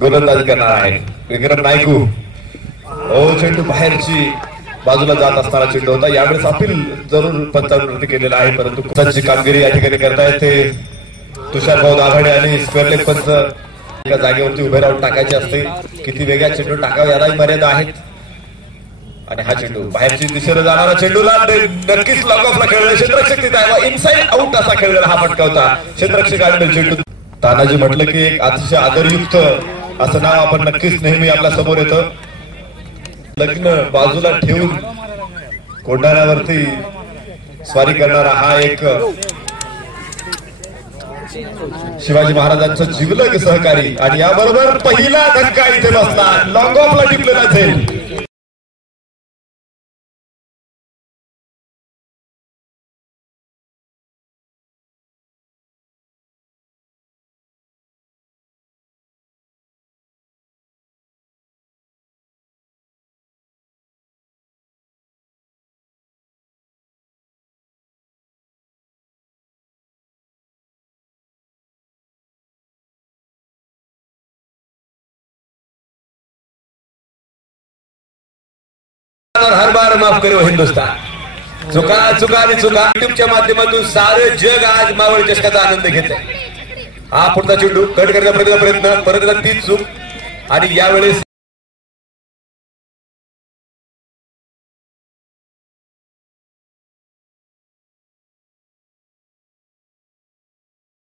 गोलंदाजी करणार आहे विक्रम नायकू. चेंडू बाहेरची बाजूला जात असताना चेंडू होता. यावेळेस अपील जरूर पंचावृत्ती केलेला आहे, परंतु पंचांची कामगिरी या ठिकाणी करतायत ते तुषार भाऊ दाभाडे आणि स्क्वेअर लेग पंच एका जागेवरती उभे राहून टाकायचे असते. किती वेगळ्या चेंडू टाकावा यालाही मर्यादा आहेत. आणि हा चेंडू बाहेरची दिशेने जाणारा चेंडूला नक्कीच लॉग ऑफला खेळला. क्षेत्ररक्षक तिथे आहे, इनसाइड आउट असा खेळलेला हा फटका होता. क्षेत्ररक्षक आणि चेंडू. तानाजी म्हटलं की एक अतिशय आदरयुक्त असं नाव आपण नक्कीच नेहमी आपल्या समोर येतं. लग्न बाजूला ठेवून कोंढाण्यावरती स्वारी करणारा हा एक शिवाजी महाराजांचा जिवलग सहकारी. आणि याबरोबर पहिला धक्का इथे बसला, लॉंग ऑफला टिपलेला जाईल. हर बार माफ करो हिंदुस्तान. चुका चुका आणि चुका युट्यूबच्या माध्यमातून सारे जग आज मावळ चषकाचा आनंद घेत आहे. हा पुढचा चेंडू कट करण्याचा प्रयत्न, परत तीच चूक. आणि यावेळेस